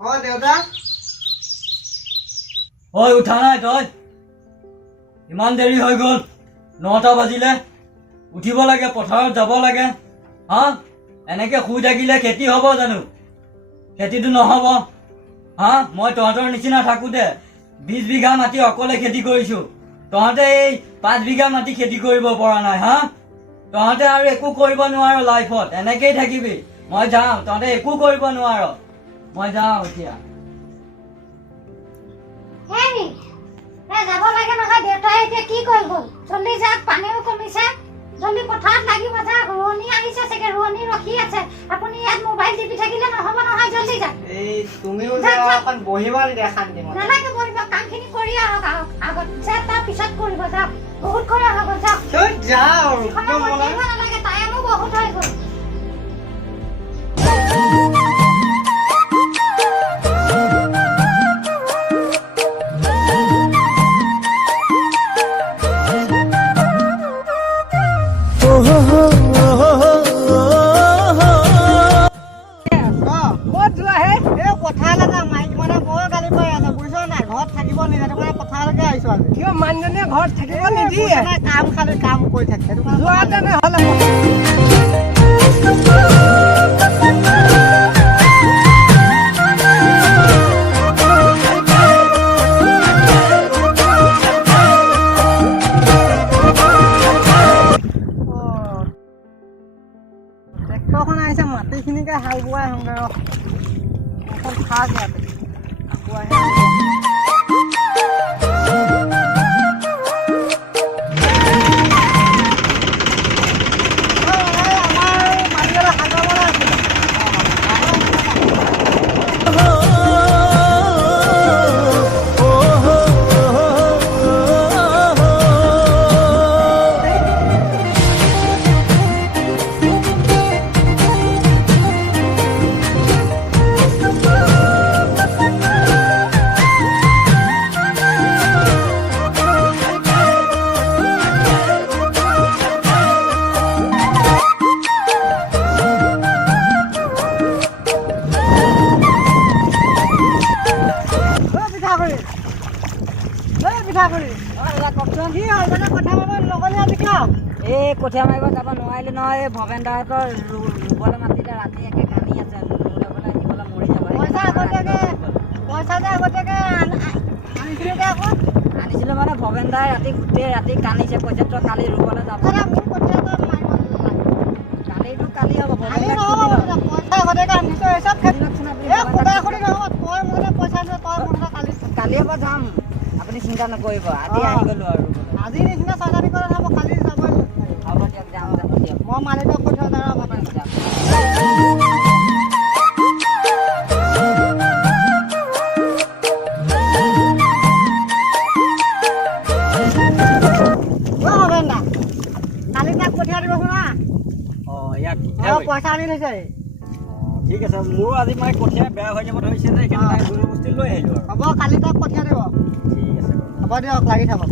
অ দেউতা ঐ উঠা নাই তই ইমান দেৰি হৈ গ'ল 9টা বাজিলে উঠিব লাগে পথাৰত যাব লাগে হা এনেকে শুই থাকিলে খেতি হ'ব জানো খেতিটো নহ'ব হা মই তহঁতৰ নিচিনা থাকোঁতে 20 বিঘা মাটি অকলে খেতি কৰিছোঁ তহঁতে এই 5 বিঘা মাটি খেতি কৰিব পৰা নাই হা তহঁতে আৰু একো কৰিব নোৱাৰ লাইফত এনেকেই থাকিবি মই যাওঁ তহঁতে একো কৰিব নোৱাৰ মই যাওঁ এতিয়া হেৰি যাব লাগে নহয় দেউতাই এতিয়া কি কৰিব জলদি যাক পানীও কমিছে জলদি পথাৰত লাগিব যাক ৰোৱনী আহিছে চাগে ৰোৱনী ৰখি আছে আপুনি ইয়াত মোবাইল টিপি থাকিলে নহ'ব নহয় জলদি যাক এই তুমিও যে অকণ বহিব দিয়া শান্তি মতে নালাগে বহিব কামখিনি কৰি আহক আগত যাক তাৰ পিছত কৰিব যাওক বহুত কৰা হ'ব যাওক যাওঁ নালাগে টাইমো বহুত হৈ গ'ল ঘৰত থাকিব নিদিয়ে কাম খালি কাম কৰি থাকে সেইটো কাৰণে ট্ৰেক্টৰখন আহিছে মাটিখিনিকে হাল বোৱাই আহোঁগৈ এখন খাক ইয়াতে আকৌ আহে কঠীয়া মাৰিব যাব নোৱাৰিলে নহয় ভৱেন দাহঁতৰ ৰুবলৈ মাতিলে ৰাতি একে কান্দি আছে বোলে নিবলৈ মৰি যাব আনিছিলোঁ মানে ভৱেন দাই ৰাতি গোটেই ৰাতি কান্দিছে কৈছে তই কালি ৰুবলৈ যাব কালিতো কালি হ'ব কালিৰ পৰা যাম আপুনি চিন্তা নকৰিব আজি আহি গ'লো আৰু আজি নিচিনা চাৰ্জাৰী কৰা হ'ব কালি যাব হ'ব দিয়ক যাম যাব দিয়ক মই মালিকক কৈ থৈ যাম কালি তাক পঠিয়াই দিব শুনা পইচা আনি থৈছে ঠিক আছে মোৰো আজি মানে কঠীয়া বেয়া হৈ যাব ধৰিছে যে সেইকাৰণে গৰু বস্তু লৈ আহিলোঁ হ'ব কালি তাক পঠিয়াই দিব ঠিক আছে হ'ব দিয়ক লাগি থাকক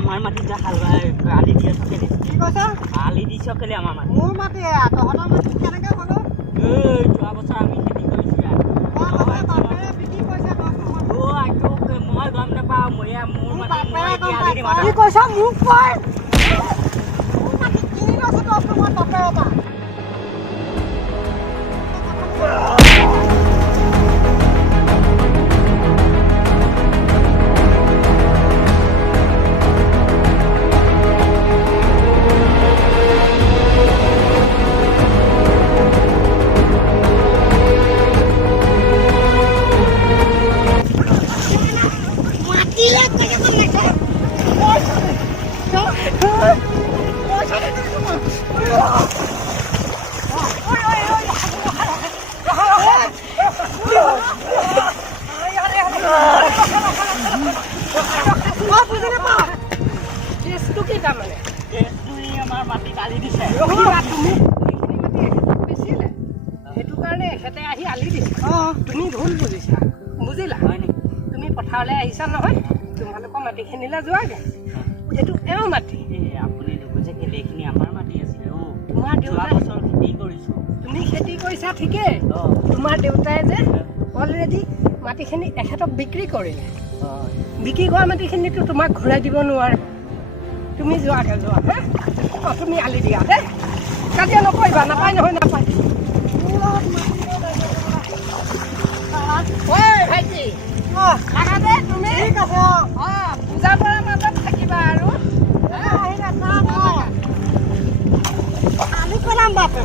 আমাৰ মাটিত হাল আলি দি আছে কি কৈছা আলি দিছ কেলে আমাৰ মাটি মোৰ মাটি তহঁতৰ মাটি কেনেকৈ হ'ল যোৱা বছৰ আমি খেতি কৰিছোঁ মই গম নাপাওঁ মোৰ মাটি কি কৈছা মোক কয় মোৰ মাটি কিনি লৈছোঁ মই বাপেৰৰ পৰা তাৰমানে তুমি আমাৰ মাটিত আলি দিছে ৰখিবা তুমি এইখিনি মাটি বেচিলে সেইটো কাৰণে এখেতে আহি আলি দিছে তুমি ভুল বুজিছা বুজিলা হয় নেকি তুমি পথাৰলৈ আহিছা নহয় তোমালোকৰ মাটিখিনিলৈ যোৱাগৈ এইটো এওঁ মাটি আপুনি নুবুজে কেলে এইখিনি আমাৰ মাটি আছিলে তোমাৰ যোৱা দেউতাই বছৰ খেতি কৰিছো তুমি খেতি কৰিছা ঠিকেই তোমাৰ দেউতাই যে অলৰেডি মাটিখিনি এখেতক বিক্ৰী কৰিলে বিক্ৰী কৰা মাটিখিনিতো তোমাক ঘূৰাই দিব নোৱাৰে তুমি যোৱাগৈ যোৱা হা তুমি আলি দিয়া দেই কাজিয়া নকৰিবা নাপায় নহয় নাপায় ঐ ভাইটি থাকা দে তুমি ঠিক আছে পূজা কৰাৰ মাজত থাকিবা আৰু আহিলে চাহ আলি পেলাম বাপে